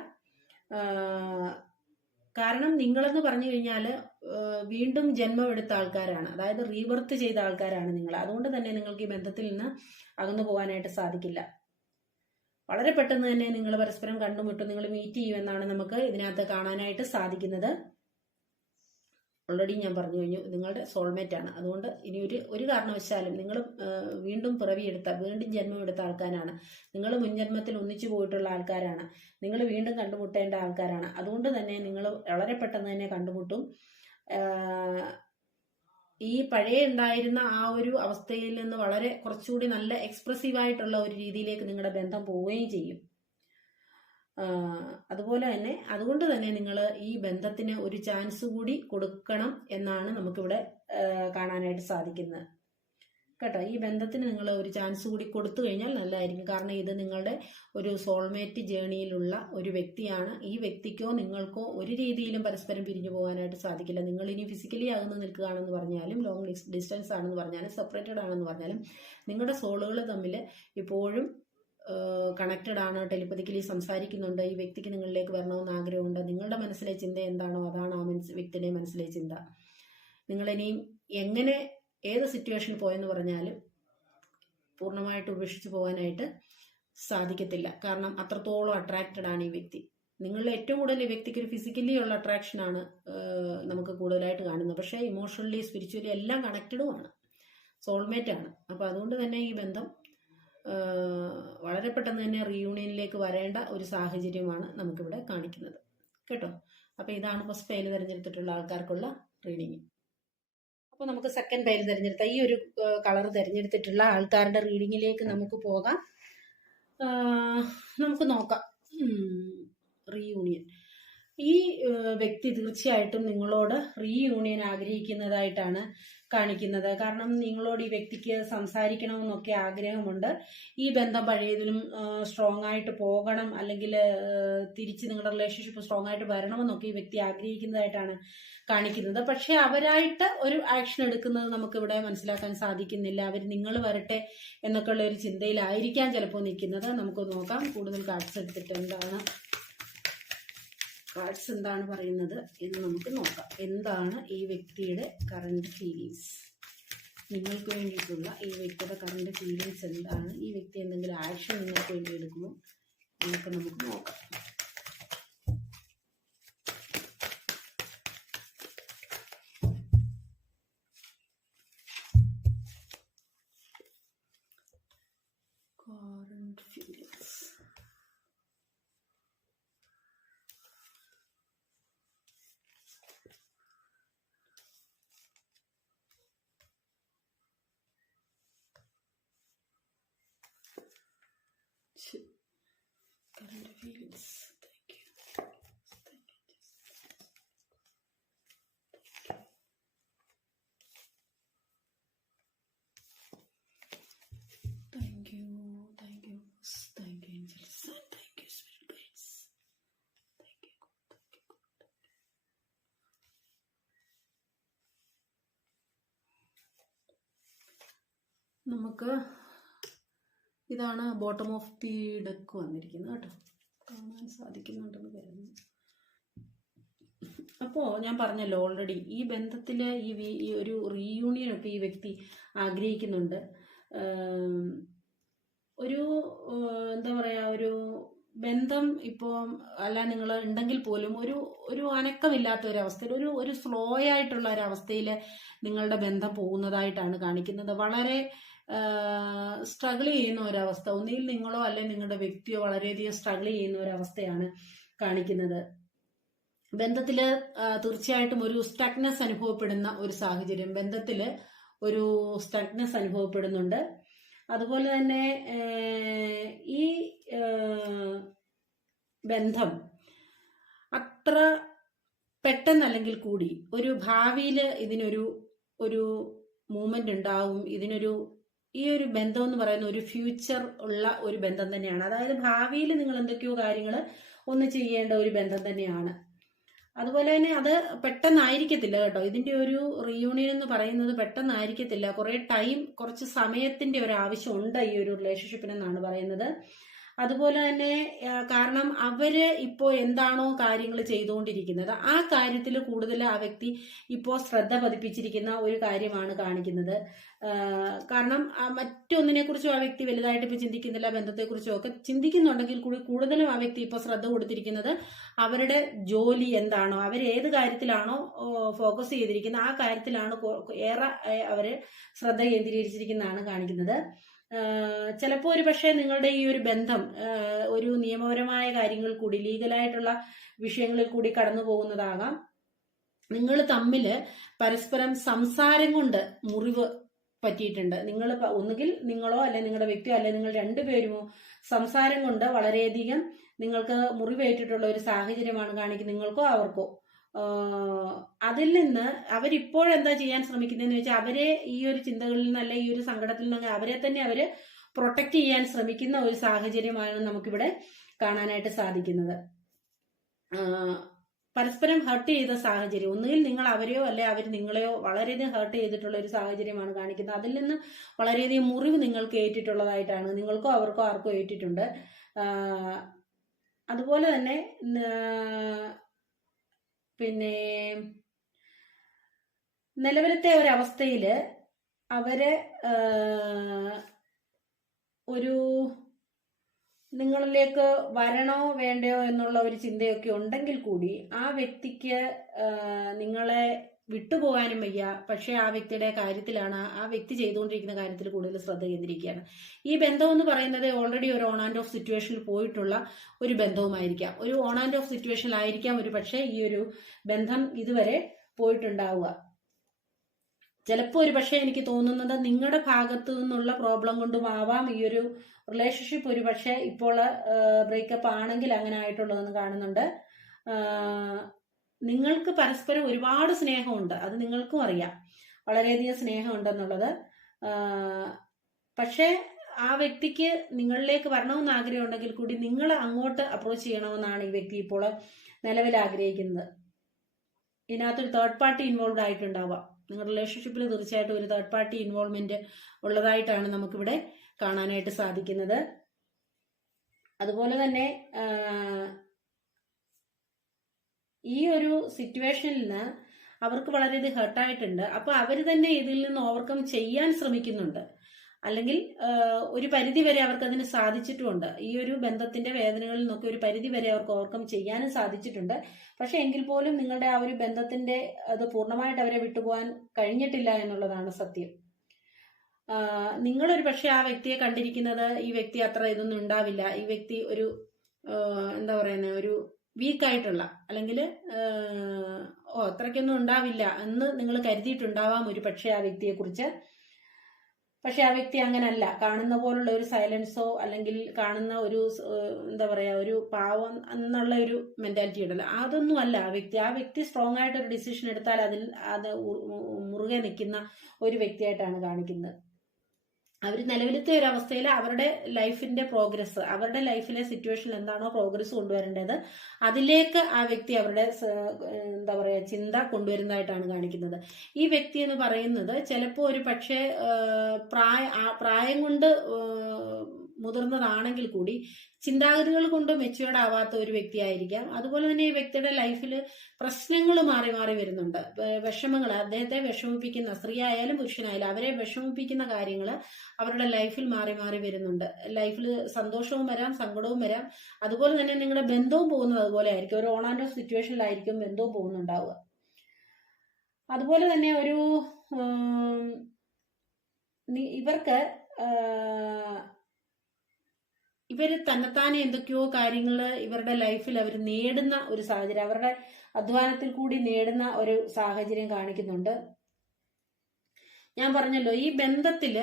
കാരണം നിങ്ങളെന്ന് പറഞ്ഞു കഴിഞ്ഞാൽ വീണ്ടും ജന്മം എടുത്ത ആൾക്കാരാണ്. അതായത് റീബർത്ത് ചെയ്ത ആൾക്കാരാണ് നിങ്ങൾ. അതുകൊണ്ട് തന്നെ നിങ്ങൾക്ക് ഈ ബന്ധത്തിൽ നിന്ന് അകന്നു പോകാനായിട്ട് സാധിക്കില്ല. വളരെ പെട്ടെന്ന് തന്നെ നിങ്ങൾ പരസ്പരം കണ്ടുമുട്ടും, നിങ്ങൾ മീറ്റ് ചെയ്യുമെന്നാണ് നമുക്ക് ഇതിനകത്ത് കാണാനായിട്ട് സാധിക്കുന്നത്. ഓൾറെഡി ഞാൻ പറഞ്ഞു കഴിഞ്ഞു, നിങ്ങളുടെ സോൾമേറ്റ് ആണ്. അതുകൊണ്ട് ഇനി ഒരു കാരണവശാലും നിങ്ങൾ വീണ്ടും വീണ്ടും ജന്മം എടുത്ത ആൾക്കാരാണ്. നിങ്ങൾ മുൻജന്മത്തിൽ ഒന്നിച്ചു പോയിട്ടുള്ള ആൾക്കാരാണ്. നിങ്ങൾ വീണ്ടും കണ്ടുമുട്ടേണ്ട ആൾക്കാരാണ്. അതുകൊണ്ട് തന്നെ നിങ്ങൾ വളരെ പെട്ടെന്ന് തന്നെ കണ്ടുമുട്ടും. ഈ പഴയ ഉണ്ടായിരുന്ന ആ ഒരു അവസ്ഥയിൽ നിന്ന് വളരെ കുറച്ചുകൂടി നല്ല എക്സ്പ്രസീവായിട്ടുള്ള ഒരു രീതിയിലേക്ക് നിങ്ങളുടെ ബന്ധം പോവുകയും ചെയ്യും. അതുകൊണ്ട് തന്നെ നിങ്ങൾ ഈ ബന്ധത്തിന് ഒരു ചാൻസ് കൂടി കൊടുക്കണം എന്നാണ് നമുക്കിവിടെ കാണാനായിട്ട് സാധിക്കുന്നത് കേട്ടോ. ഈ ബന്ധത്തിന് നിങ്ങൾ ഒരു ചാൻസ് കൂടി കൊടുത്തു കഴിഞ്ഞാൽ നല്ലതായിരിക്കും. കാരണം ഇത് നിങ്ങളുടെ ഒരു സോൾമേറ്റ് ജേണിയിലുള്ള ഒരു വ്യക്തിയാണ്. ഈ വ്യക്തിക്കോ നിങ്ങൾക്കോ ഒരു രീതിയിലും പരസ്പരം പിരിഞ്ഞു പോകാനായിട്ട് സാധിക്കില്ല. നിങ്ങൾ ഇനി ഫിസിക്കലി അകന്ന് നിൽക്കുകയാണെന്ന് പറഞ്ഞാലും, ലോങ് ഡിസ്റ്റൻസ് ആണെന്ന് പറഞ്ഞാലും, സെപ്പറേറ്റഡ് ആണെന്ന് പറഞ്ഞാലും, നിങ്ങളുടെ സോളുകൾ തമ്മിൽ ഇപ്പോഴും കണക്റ്റഡ് ആണ്. ടെലിപ്പതിക്കലി സംസാരിക്കുന്നുണ്ട്. ഈ വ്യക്തിക്ക് നിങ്ങളിലേക്ക് വരണമെന്ന് ആഗ്രഹമുണ്ട്. നിങ്ങളുടെ മനസ്സിലെ ചിന്ത എന്താണോ അതാണ് ആ വ്യക്തിയുടെ മനസ്സിലെ ചിന്ത. നിങ്ങളിനിയും എങ്ങനെ ഏത് സിറ്റുവേഷനിൽ പോയെന്ന് പറഞ്ഞാലും പൂർണ്ണമായിട്ട് ഉപേക്ഷിച്ച് പോകാനായിട്ട് സാധിക്കത്തില്ല. കാരണം അത്രത്തോളം അട്രാക്റ്റഡ് ആണ് ഈ വ്യക്തി. നിങ്ങളുടെ ഏറ്റവും കൂടുതൽ ഈ വ്യക്തിക്ക് ഒരു ഫിസിക്കലി ഉള്ള അട്രാക്ഷനാണ് നമുക്ക് കൂടുതലായിട്ട് കാണുന്നത്. പക്ഷേ ഇമോഷണലി സ്പിരിച്വലി എല്ലാം കണക്റ്റഡുമാണ്, സോൾമേറ്റ് ആണ്. അപ്പോൾ അതുകൊണ്ട് തന്നെ ഈ ബന്ധം വളരെ പെട്ടെന്ന് തന്നെ റീയൂണിയനിലേക്ക് വരേണ്ട ഒരു സാഹചര്യമാണ് നമുക്കിവിടെ കാണിക്കുന്നത് കേട്ടോ. അപ്പോൾ ഇതാണ് ഫസ്റ്റ് പേര് തിരഞ്ഞെടുത്തിട്ടുള്ള ആൾക്കാർക്കുള്ള റീഡിങ്. അപ്പോൾ നമുക്ക് സെക്കൻഡ് പേര് തിരഞ്ഞെടുത്ത ഈ ഒരു കളർ തിരഞ്ഞെടുത്തിട്ടുള്ള ആൾക്കാരുടെ റീഡിങ്ങിലേക്ക് നമുക്ക് പോകാം. നമുക്ക് നോക്കാം. റീയൂണിയൻ. ഈ വ്യക്തി തീർച്ചയായിട്ടും നിങ്ങളോട് റീയൂണിയൻ ആഗ്രഹിക്കുന്നതായിട്ടാണ് കാണിക്കുന്നത്. കാരണം നിങ്ങളോട് ഈ വ്യക്തിക്ക് സംസാരിക്കണമെന്നൊക്കെ ആഗ്രഹമുണ്ട്. ഈ ബന്ധം പഴയതിലും സ്ട്രോങ് ആയിട്ട് പോകണം, അല്ലെങ്കിൽ തിരിച്ച് നിങ്ങളുടെ റിലേഷൻഷിപ്പ് സ്ട്രോങ് ആയിട്ട് വരണമെന്നൊക്കെ ഈ വ്യക്തി ആഗ്രഹിക്കുന്നതായിട്ടാണ് കാണിക്കുന്നത്. പക്ഷെ അവരായിട്ട് ഒരു ആക്ഷൻ എടുക്കുന്നത് നമുക്കിവിടെ മനസ്സിലാക്കാൻ സാധിക്കുന്നില്ല. അവർ നിങ്ങൾ വരട്ടെ എന്നൊക്കെയുള്ള ഒരു ചിന്തയിലായിരിക്കാം ചിലപ്പോൾ നിൽക്കുന്നത്. നമുക്ക് നോക്കാം കൂടുതൽ കാർഡ്സ് എടുത്തിട്ട് കാർഡ്സ് എന്താണ് പറയുന്നത് എന്ന് നമുക്ക് നോക്കാം. എന്താണ് ഈ വ്യക്തിയുടെ കറണ്ട് ഫീലിങ്സ്, നിങ്ങൾക്ക് വേണ്ടിയിട്ടുള്ള ഈ വ്യക്തിയുടെ കറണ്ട് ഫീലിങ്സ് എന്താണ്, ഈ വ്യക്തി എന്തെങ്കിലും ആക്ഷൻ നിങ്ങൾക്ക് വേണ്ടി എടുക്കുമോ എന്നൊക്കെ നമുക്ക് നോക്കാം. Current feelings. Current feelings. Thank you. നമുക്ക് ഇതാണ് ബോട്ടം ഓഫ് ദി ഡെക്ക് വന്നിരിക്കുന്നത് കേട്ടോ, കാണാൻ സാധിക്കുന്നുണ്ടെന്ന് കരുതുന്നു. അപ്പോൾ ഞാൻ പറഞ്ഞല്ലോ ഓൾറെഡി ഈ ബന്ധത്തിൽ ഈ ഒരു റീയൂണിയനൊക്കെ ഈ വ്യക്തി ആഗ്രഹിക്കുന്നുണ്ട്. ഒരു എന്താ പറയുക, ഒരു ബന്ധം ഇപ്പോൾ അല്ല നിങ്ങൾ ഉണ്ടെങ്കിൽ പോലും ഒരു അനക്കമില്ലാത്ത ഒരവസ്ഥയിൽ ഒരു സ്ലോ ആയിട്ടുള്ള ഒരവസ്ഥയിൽ നിങ്ങളുടെ ബന്ധം പോകുന്നതായിട്ടാണ് കാണിക്കുന്നത്. വളരെ സ്ട്രഗിൾ ചെയ്യുന്ന ഒരവസ്ഥ, ഒന്നുകിൽ നിങ്ങളോ അല്ലെങ്കിൽ നിങ്ങളുടെ വ്യക്തിയോ വളരെയധികം സ്ട്രഗിൾ ചെയ്യുന്ന ഒരവസ്ഥയാണ് കാണിക്കുന്നത്. ബന്ധത്തിൽ തീർച്ചയായിട്ടും ഒരു സ്റ്റക്നെസ് അനുഭവപ്പെടുന്ന ഒരു സാഹചര്യം, ബന്ധത്തിൽ ഒരു സ്റ്റക്നെസ് അനുഭവപ്പെടുന്നുണ്ട്. അതുപോലെ തന്നെ ഈ ബന്ധം അത്ര പെട്ടെന്നല്ലെങ്കിൽ കൂടി ഒരു ഭാവിയിൽ ഇതിനൊരു മൂവ്മെന്റ് ഉണ്ടാവും. ഈ ഒരു ബന്ധം എന്ന് പറയുന്ന ഒരു ഫ്യൂച്ചർ ഉള്ള ഒരു ബന്ധം തന്നെയാണ്. അതായത് ഭാവിയിൽ നിങ്ങൾ എന്തൊക്കെയോ കാര്യങ്ങൾ ഒന്ന് ചെയ്യേണ്ട ഒരു ബന്ധം തന്നെയാണ്. അതുപോലെ തന്നെ അത് പെട്ടെന്നായിരിക്കത്തില്ല കേട്ടോ. ഇതിന്റെ ഒരു റീയൂണിയൻ എന്ന് പറയുന്നത് പെട്ടെന്നായിരിക്കത്തില്ല. കുറച്ച് സമയത്തിന്റെ ഒരു ആവശ്യം ഉണ്ട് ഈ ഒരു റിലേഷൻഷിപ്പിനെന്നാണ് പറയുന്നത്. അതുപോലെ തന്നെ കാരണം അവര് ഇപ്പോ എന്താണോ കാര്യങ്ങൾ ചെയ്തുകൊണ്ടിരിക്കുന്നത് ആ കാര്യത്തിൽ കൂടുതൽ ആ വ്യക്തി ഇപ്പോൾ ശ്രദ്ധ പതിപ്പിച്ചിരിക്കുന്ന ഒരു കാര്യമാണ് കാണിക്കുന്നത്. കാരണം മറ്റൊന്നിനെ കുറിച്ചും ആ വ്യക്തി വലുതായിട്ട് ഇപ്പൊ ചിന്തിക്കുന്നില്ല. ബന്ധത്തെക്കുറിച്ചും ഒക്കെ ചിന്തിക്കുന്നുണ്ടെങ്കിൽ കൂടി കൂടുതലും ആ വ്യക്തി ഇപ്പോൾ ശ്രദ്ധ കൊടുത്തിരിക്കുന്നത് അവരുടെ ജോലി എന്താണോ, അവർ ഏത് കാര്യത്തിലാണോ ഫോക്കസ് ചെയ്തിരിക്കുന്നത് ആ കാര്യത്തിലാണ് ഏറെ അവര് ശ്രദ്ധ കേന്ദ്രീകരിച്ചിരിക്കുന്നതാണ് കാണിക്കുന്നത്. ചിലപ്പോൾ ഒരു പക്ഷേ നിങ്ങളുടെ ഈ ഒരു ബന്ധം ഒരു നിയമപരമായ കാര്യങ്ങൾ കൂടി, ലീഗലായിട്ടുള്ള വിഷയങ്ങളിൽ കൂടി കടന്നു പോകുന്നതാകാം. നിങ്ങൾ തമ്മിൽ പരസ്പരം സംസാരം കൊണ്ട് മുറിവ് പറ്റിയിട്ടുണ്ട്. ഒന്നുകിൽ നിങ്ങളോ അല്ലെ നിങ്ങളുടെ വ്യക്തിയോ അല്ലെ നിങ്ങൾ രണ്ടുപേരുമോ സംസാരം കൊണ്ട് വളരെയധികം നിങ്ങൾക്ക് മുറിവേറ്റിട്ടുള്ള ഒരു സാഹചര്യമാണ് കാണിക്കുന്നത്, നിങ്ങൾക്കോ അവർക്കോ. അതിൽ നിന്ന് അവരിപ്പോഴെന്താ ചെയ്യാൻ ശ്രമിക്കുന്നതെന്ന് വെച്ചാൽ അവരെ ഈ ഒരു ചിന്തകളിൽ നിന്ന് അല്ലെ ഈ ഒരു സങ്കടത്തിൽ നിന്ന് അവരെ തന്നെ അവര് പ്രൊട്ടക്ട് ചെയ്യാൻ ശ്രമിക്കുന്ന ഒരു സാഹചര്യമാണ് നമുക്കിവിടെ കാണാനായിട്ട് സാധിക്കുന്നത്. പരസ്പരം ഹർട്ട് ചെയ്ത സാഹചര്യം, ഒന്നുകിൽ നിങ്ങൾ അവരെയോ അല്ലെ അവർ നിങ്ങളെയോ വളരെയധികം ഹർട്ട് ചെയ്തിട്ടുള്ള ഒരു സാഹചര്യമാണ് കാണിക്കുന്നത്. അതിൽ നിന്ന് വളരെയധികം മുറിവ് നിങ്ങൾക്ക് ഏറ്റിട്ടുള്ളതായിട്ടാണ്, നിങ്ങൾക്കോ അവർക്കോ ആർക്കോ ഏറ്റിട്ടുണ്ട്. അതുപോലെ തന്നെ പിന്നെ നിലവിലത്തെ ഒരവസ്ഥയില് അവര് ഒരു നിങ്ങളിലേക്ക് വരണോ വേണ്ടയോ എന്നുള്ള ഒരു ചിന്തയൊക്കെ ഉണ്ടെങ്കിൽ കൂടി ആ വ്യക്തിക്ക് നിങ്ങളെ വിട്ടുപോകാനും വയ്യ. പക്ഷെ ആ വ്യക്തിയുടെ കാര്യത്തിലാണ്, ആ വ്യക്തി ചെയ്തുകൊണ്ടിരിക്കുന്ന കാര്യത്തിൽ കൂടുതൽ ശ്രദ്ധ കേന്ദ്രീകരിക്കുകയാണ്. ഈ ബന്ധം എന്ന് പറയുന്നത് ഓൾറെഡി ഒരു ഓൺ ആൻഡ് ഓഫ് സിറ്റുവേഷനിൽ പോയിട്ടുള്ള ഒരു ബന്ധവുമായിരിക്കാം. ഒരു ഓൺ ആൻഡ് ഓഫ് സിറ്റുവേഷനിലായിരിക്കാം ഒരു പക്ഷേ ഈ ഒരു ബന്ധം ഇതുവരെ പോയിട്ടുണ്ടാവുക. ചിലപ്പോൾ ഒരു പക്ഷേ എനിക്ക് തോന്നുന്നത് നിങ്ങളുടെ ഭാഗത്തു നിന്നുള്ള പ്രോബ്ലം കൊണ്ടും ആവാം ഈ ഒരു റിലേഷൻഷിപ്പ് ഒരു പക്ഷേ ഇപ്പോൾ ബ്രേക്കപ്പ് ആണെങ്കിൽ അങ്ങനെ ആയിട്ടുള്ളതെന്ന് കാണുന്നുണ്ട്. നിങ്ങൾക്ക് പരസ്പരം ഒരുപാട് സ്നേഹമുണ്ട്, അത് നിങ്ങൾക്കും അറിയാം, വളരെയധികം സ്നേഹമുണ്ടെന്നുള്ളത്. പക്ഷേ ആ വ്യക്തിക്ക് നിങ്ങളിലേക്ക് വരണമെന്ന് ആഗ്രഹമുണ്ടെങ്കിൽ കൂടി നിങ്ങൾ അങ്ങോട്ട് അപ്രോച്ച് ചെയ്യണമെന്നാണ് ഈ വ്യക്തി ഇപ്പോൾ നിലവിൽ ആഗ്രഹിക്കുന്നത്. ഇതിനകത്തൊരു തേർഡ് പാർട്ടി ഇൻവോൾവ് ആയിട്ടുണ്ടാവാം. നിങ്ങളുടെ റിലേഷൻഷിപ്പിൽ തീർച്ചയായിട്ടും ഒരു തേർഡ് പാർട്ടി ഇൻവോൾവ്മെന്റ് ഉള്ളതായിട്ടാണ് നമുക്കിവിടെ കാണാനായിട്ട് സാധിക്കുന്നത്. അതുപോലെ തന്നെ ഈ ഒരു സിറ്റുവേഷനിൽ നിന്ന് അവർക്ക് വളരെയധികം ഹേർട്ടായിട്ടുണ്ട്. അപ്പൊ അവർ തന്നെ ഇതിൽ നിന്ന് ഓവർകം ചെയ്യാൻ ശ്രമിക്കുന്നുണ്ട്, അല്ലെങ്കിൽ ഒരു പരിധി വരെ അവർക്ക് അതിന് സാധിച്ചിട്ടുമുണ്ട്. ഈ ഒരു ബന്ധത്തിന്റെ വേദനകളിൽ നിന്നൊക്കെ ഒരു പരിധി വരെ അവർക്ക് ഓവർകം ചെയ്യാനും സാധിച്ചിട്ടുണ്ട്. പക്ഷെ എങ്കിൽ പോലും നിങ്ങളുടെ ആ ഒരു ബന്ധത്തിന്റെ അത് പൂർണ്ണമായിട്ട് അവരെ വിട്ടുപോകാൻ കഴിഞ്ഞിട്ടില്ല എന്നുള്ളതാണ് സത്യം. നിങ്ങളൊരു പക്ഷെ ആ വ്യക്തിയെ കണ്ടിരിക്കുന്നത് ഈ വ്യക്തി അത്ര ഇതൊന്നും ഉണ്ടാവില്ല, ഈ വ്യക്തി ഒരു എന്താ പറയുന്ന ഒരു വീക്കായിട്ടുള്ള അല്ലെങ്കിൽ അത്രയ്ക്കൊന്നും ഉണ്ടാവില്ല എന്ന് നിങ്ങൾ കരുതിയിട്ടുണ്ടാവാം ഒരു പക്ഷെ ആ വ്യക്തിയെ കുറിച്ച്. പക്ഷെ ആ വ്യക്തി അങ്ങനല്ല. കാണുന്ന പോലുള്ള ഒരു സൈലൻസോ അല്ലെങ്കിൽ കാണുന്ന ഒരു എന്താ പറയാ ഒരു പാവം എന്നുള്ള ഒരു മെന്റാലിറ്റി ഉണ്ടല്ലോ, അതൊന്നും അല്ല ആ വ്യക്തി സ്ട്രോങ് ആയിട്ട് ഒരു ഡിസിഷൻ എടുത്താൽ അത് മുറുകെ നിൽക്കുന്ന ഒരു വ്യക്തിയായിട്ടാണ് കാണിക്കുന്നത്. അവർ നിലവിലത്തെ ഒരു അവസ്ഥയിൽ അവരുടെ ലൈഫിന്റെ പ്രോഗ്രസ്, അവരുടെ ലൈഫിലെ സിറ്റുവേഷനിൽ എന്താണോ പ്രോഗ്രസ് കൊണ്ടുവരേണ്ടത് അതിലേക്ക് ആ വ്യക്തി അവരുടെ എന്താ പറയാ ചിന്ത കൊണ്ടുവരുന്നതായിട്ടാണ് കാണിക്കുന്നത്. ഈ വ്യക്തി എന്ന് പറയുന്നത് ചിലപ്പോൾ ഒരു പക്ഷേ പ്രായം കൊണ്ട് മുതിർന്നതാണെങ്കിൽ കൂടി ചിന്താഗതികൾ കൊണ്ട് മെച്യൂർഡ് ആവാത്ത ഒരു വ്യക്തിയായിരിക്കാം. അതുപോലെ തന്നെ ഈ വ്യക്തിയുടെ ലൈഫിൽ പ്രശ്നങ്ങൾ മാറി മാറി വരുന്നുണ്ട്, വിഷമങ്ങൾ, അദ്ദേഹത്തെ വിഷമിപ്പിക്കുന്ന, സ്ത്രീ ആയാലും പുരുഷനായാലും അവരെ വിഷമിപ്പിക്കുന്ന കാര്യങ്ങൾ അവരുടെ ലൈഫിൽ മാറി മാറി വരുന്നുണ്ട്. ലൈഫിൽ സന്തോഷവും വരാം, സങ്കടവും വരാം. അതുപോലെ തന്നെ നിങ്ങളുടെ ബന്ധവും പോകുന്നത് അതുപോലെ ആയിരിക്കും, ഒരു ഓൺ ആൻഡ് ഓഫ് സിറ്റുവേഷനിലായിരിക്കും ബന്ധവും പോകുന്നുണ്ടാവുക. അതുപോലെ തന്നെ ഒരു ഇവര് തന്നെത്താനെ എന്തൊക്കെയോ കാര്യങ്ങൾ ഇവരുടെ ലൈഫിൽ അവർ നേടുന്ന ഒരു സാഹചര്യം, അവരുടെ അധ്വാനത്തിൽ കൂടി നേടുന്ന ഒരു സാഹചര്യം കാണിക്കുന്നുണ്ട്. ഞാൻ പറഞ്ഞല്ലോ, ഈ ബന്ധത്തിൽ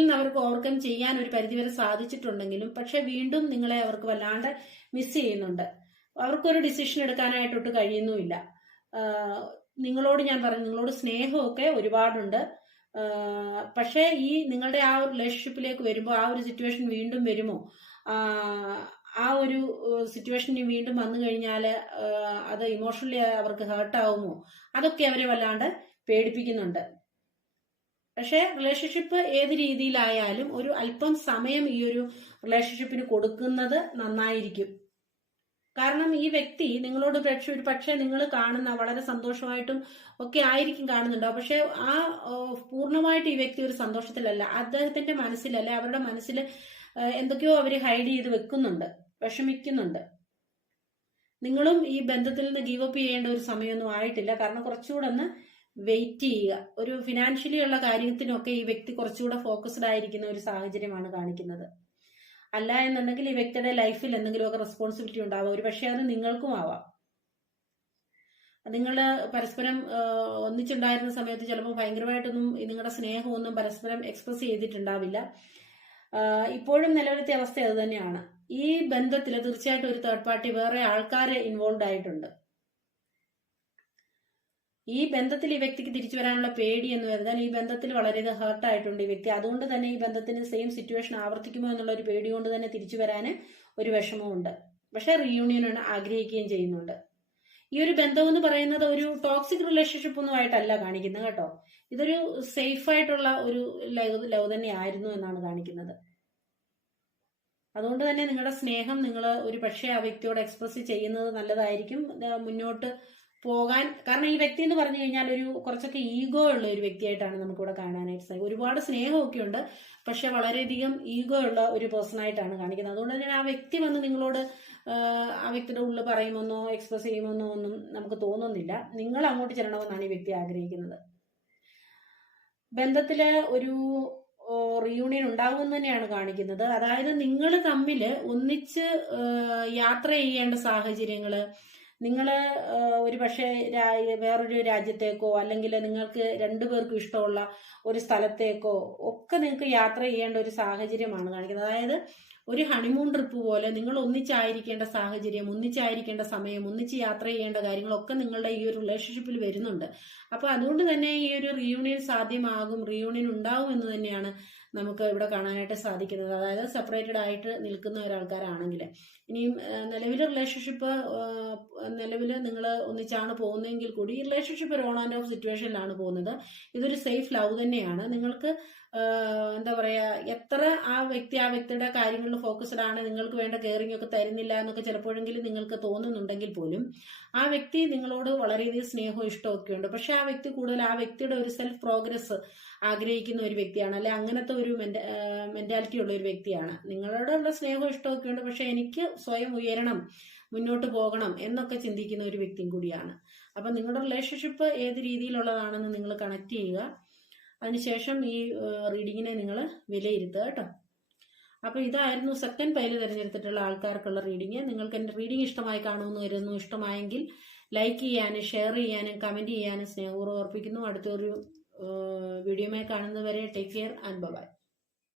നിന്ന് അവർക്ക് ഓവർകം ചെയ്യാൻ ഒരു പരിധിവരെ സാധിച്ചിട്ടുണ്ടെങ്കിലും പക്ഷെ വീണ്ടും നിങ്ങളെ അവർക്ക് വല്ലാണ്ട് മിസ് ചെയ്യുന്നുണ്ട്. അവർക്കൊരു ഡിസിഷൻ എടുക്കാനായിട്ടൊട്ട് കഴിയുന്നുമില്ല. നിങ്ങളോട് ഞാൻ പറഞ്ഞു, നിങ്ങളോട് സ്നേഹമൊക്കെ ഒരുപാടുണ്ട്. പക്ഷേ ഈ നിങ്ങളുടെ ആ ഒരു റിലേഷൻഷിപ്പിലേക്ക് വരുമ്പോൾ ആ ഒരു സിറ്റുവേഷൻ വീണ്ടും വരുമോ, ആ ഒരു സിറ്റുവേഷന് വീണ്ടും വന്നു കഴിഞ്ഞാൽ അത് ഇമോഷണലി അവർക്ക് ഹേർട്ടാവുമോ, അതൊക്കെ അവരെ വല്ലാണ്ട് പേടിപ്പിക്കുന്നുണ്ട്. പക്ഷെ റിലേഷൻഷിപ്പ് ഏത് രീതിയിലായാലും ഒരു അല്പം സമയം ഈ ഒരു റിലേഷൻഷിപ്പിന് കൊടുക്കുന്നത് നന്നായിരിക്കും. കാരണം ഈ വ്യക്തി നിങ്ങളോട് പക്ഷേ നിങ്ങൾ കാണുന്ന വളരെ സന്തോഷമായിട്ടും ഒക്കെ ആയിരിക്കും കാണുന്നുണ്ടാവും. പക്ഷെ ആ പൂർണ്ണമായിട്ട് ഈ വ്യക്തി ഒരു സന്തോഷത്തിലല്ല, അദ്ദേഹത്തിന്റെ മനസ്സിലല്ല, അവരുടെ മനസ്സിൽ എന്തൊക്കെയോ അവർ ഹൈഡ് ചെയ്ത് വെക്കുന്നുണ്ട്, വിഷമിക്കുന്നുണ്ട്. നിങ്ങളും ഈ ബന്ധത്തിൽ നിന്ന് ഗീവ് അപ്പ് ചെയ്യേണ്ട ഒരു സമയമൊന്നും ആയിട്ടില്ല. കാരണം കുറച്ചുകൂടെ ഒന്ന് വെയിറ്റ് ചെയ്യുക. ഒരു ഫിനാൻഷ്യലി ഉള്ള കാര്യത്തിനൊക്കെ ഈ വ്യക്തി കുറച്ചുകൂടെ ഫോക്കസ്ഡ് ആയിരിക്കുന്ന ഒരു സാഹചര്യമാണ് കാണിക്കുന്നത്. അല്ല എന്നുണ്ടെങ്കിൽ ഈ വ്യക്തിയുടെ ലൈഫിൽ എന്തെങ്കിലുമൊക്കെ റെസ്പോൺസിബിലിറ്റി ഉണ്ടാവാം. ഒരു പക്ഷേ അത് നിങ്ങൾക്കും ആവാം. നിങ്ങൾ പരസ്പരം ഒന്നിച്ചുണ്ടായിരുന്ന സമയത്ത് ചിലപ്പോൾ ഭയങ്കരമായിട്ടൊന്നും നിങ്ങളുടെ സ്നേഹമൊന്നും പരസ്പരം എക്സ്പ്രസ് ചെയ്തിട്ടുണ്ടാവില്ല. ഇപ്പോഴും നിലവിലത്തെ അവസ്ഥ അത് തന്നെയാണ്. ഈ ബന്ധത്തിൽ തീർച്ചയായിട്ടും ഒരു തേർഡ് പാർട്ടി, വേറെ ആൾക്കാർ ഇൻവോൾവ് ആയിട്ടുണ്ട്. ഈ ബന്ധത്തിൽ ഈ വ്യക്തിക്ക് തിരിച്ചു വരാനുള്ള പേടി എന്ന് പറഞ്ഞാൽ ഈ ബന്ധത്തിൽ വളരെയധികം ഹേർട്ട് ആയിട്ടുണ്ട് ഈ വ്യക്തി. അതുകൊണ്ട് തന്നെ ഈ ബന്ധത്തിന് സെയിം സിറ്റുവേഷൻ ആവർത്തിക്കുമോ എന്നുള്ള ഒരു പേടി കൊണ്ട് തന്നെ തിരിച്ചു വരാൻ ഒരു വിഷമമുണ്ട്. പക്ഷെ റീയൂണിയൻ ആഗ്രഹിക്കുകയും ചെയ്യുന്നുണ്ട്. ഈ ഒരു ബന്ധം എന്ന് പറയുന്നത് ഒരു ടോക്സിക് റിലേഷൻഷിപ്പ് ഒന്നും ആയിട്ടല്ല കാണിക്കുന്നത് കേട്ടോ. ഇതൊരു സേഫ് ആയിട്ടുള്ള ഒരു ലവ് തന്നെ ആയിരുന്നു എന്നാണ് കാണിക്കുന്നത്. അതുകൊണ്ട് തന്നെ നിങ്ങളുടെ സ്നേഹം നിങ്ങൾ ഒരു പക്ഷേ ആ വ്യക്തിയോട് എക്സ്പ്രസ് ചെയ്യുന്നത് നല്ലതായിരിക്കും മുന്നോട്ട് പോകാൻ. കാരണം ഈ വ്യക്തി എന്ന് പറഞ്ഞു കഴിഞ്ഞാൽ ഒരു കുറച്ചൊക്കെ ഈഗോ ഉള്ള ഒരു വ്യക്തിയായിട്ടാണ് നമുക്കിവിടെ കാണാനായിട്ട് സാധിക്കും. ഒരുപാട് സ്നേഹമൊക്കെ ഉണ്ട്, പക്ഷെ വളരെയധികം ഈഗോ ഉള്ള ഒരു പേഴ്സൺ ആയിട്ടാണ് കാണിക്കുന്നത്. അതുകൊണ്ട് തന്നെ ആ വ്യക്തി വന്ന് നിങ്ങളോട് ആ വ്യക്തിയുടെ ഉള്ളിൽ പറയുമെന്നോ എക്സ്പ്രസ് ചെയ്യുമെന്നോ ഒന്നും നമുക്ക് തോന്നുന്നില്ല. നിങ്ങൾ അങ്ങോട്ട് ചെല്ലണമെന്നാണ് ഈ വ്യക്തി ആഗ്രഹിക്കുന്നത്. ബന്ധത്തില് ഒരു റീയൂണിയൻ ഉണ്ടാകുമെന്ന് തന്നെയാണ് കാണിക്കുന്നത്. അതായത് നിങ്ങൾ തമ്മിൽ ഒന്നിച്ച് യാത്ര ചെയ്യേണ്ട സാഹചര്യങ്ങള്, നിങ്ങൾ ഒരു പക്ഷേ വേറൊരു രാജ്യത്തേക്കോ അല്ലെങ്കിൽ നിങ്ങൾക്ക് രണ്ടുപേർക്കും ഇഷ്ടമുള്ള ഒരു സ്ഥലത്തേക്കോ ഒക്കെ നിങ്ങൾക്ക് യാത്ര ചെയ്യേണ്ട ഒരു സാഹചര്യമാണ് കാണിക്കുന്നത്. അതായത് ഒരു ഹണിമൂൺ ട്രിപ്പ് പോലെ നിങ്ങൾ ഒന്നിച്ചായിരിക്കേണ്ട സാഹചര്യം, ഒന്നിച്ചായിരിക്കേണ്ട സമയം, ഒന്നിച്ച് യാത്ര ചെയ്യേണ്ട കാര്യങ്ങളൊക്കെ നിങ്ങളുടെ ഈ ഒരു റിലേഷൻഷിപ്പിൽ വരുന്നുണ്ട്. അപ്പൊ അതുകൊണ്ട് തന്നെ ഈ ഒരു റീയൂണിയൻ സാധ്യമാകും, റീയൂണിയൻ ഉണ്ടാവും എന്ന് തന്നെയാണ് നമുക്ക് ഇവിടെ കാണാനായിട്ട് സാധിക്കുന്നത്. അതായത് സെപ്പറേറ്റഡ് ആയിട്ട് നിൽക്കുന്ന ഒരാൾക്കാരാണെങ്കിൽ. ഇനിയും നിലവിലെ റിലേഷൻഷിപ്പ് നിങ്ങൾ ഒന്നിച്ചാണ് പോകുന്നതെങ്കിൽ കൂടി ഈ റിലേഷൻഷിപ്പ് ഒരു ഓൺ ആൻഡ് ഓഫ് സിറ്റുവേഷനിലാണ് പോകുന്നത്. ഇതൊരു സേഫ് ലവ് തന്നെയാണ്. നിങ്ങൾക്ക് എന്താ പറയാ, എത്ര ആ വ്യക്തിയുടെ കാര്യങ്ങളിൽ ഫോക്കസ്ഡ് ആണ്, നിങ്ങൾക്ക് വേണ്ട കെയറിംഗ് ഒക്കെ തരുന്നില്ല എന്നൊക്കെ ചിലപ്പോഴെങ്കിലും നിങ്ങൾക്ക് തോന്നുന്നുണ്ടെങ്കിൽ പോലും ആ വ്യക്തി നിങ്ങളോട് വളരെയധികം സ്നേഹവും ഇഷ്ടവും ഒക്കെ ഉണ്ട്. പക്ഷെ ആ വ്യക്തി കൂടുതൽ ആ വ്യക്തിയുടെ ഒരു സെൽഫ് പ്രോഗ്രസ് ആഗ്രഹിക്കുന്ന ഒരു വ്യക്തിയാണ്, അല്ലെ അങ്ങനത്തെ ഒരു മെന്റാലിറ്റി ഉള്ള ഒരു വ്യക്തിയാണ്. നിങ്ങളോടുള്ള സ്നേഹവും ഇഷ്ടവും ഒക്കെ ഉണ്ട്, പക്ഷെ എനിക്ക് സ്വയം ഉയരണം, മുന്നോട്ട് പോകണം എന്നൊക്കെ ചിന്തിക്കുന്ന ഒരു വ്യക്തിയും കൂടിയാണ്. അപ്പൊ നിങ്ങളുടെ റിലേഷൻഷിപ്പ് ഏത് രീതിയിലുള്ളതാണെന്ന് നിങ്ങൾ കണക്ട് ചെയ്യുക. അതിനുശേഷം ഈ റീഡിങ്ങിനെ നിങ്ങൾ വിലയിരുത്തുക കേട്ടോ. അപ്പൊ ഇതായിരുന്നു സെക്കൻഡ് പൈല് തിരഞ്ഞെടുത്തിട്ടുള്ള ആൾക്കാർക്കുള്ള റീഡിങ്. നിങ്ങൾക്ക് എൻ്റെ റീഡിങ് ഇഷ്ടമായി കാണുമെന്ന് കരുതുന്നു. ഇഷ്ടമായെങ്കിൽ ലൈക്ക് ചെയ്യാനും ഷെയർ ചെയ്യാനും കമന്റ് ചെയ്യാനും സ്നേഹപൂർവ്വം ഓർപ്പിക്കുന്നു. അടുത്തൊരു വീഡിയോയുമായി കാണുന്നതുവരെ ടേക്ക് കെയർ ആൻഡ് ബൈ.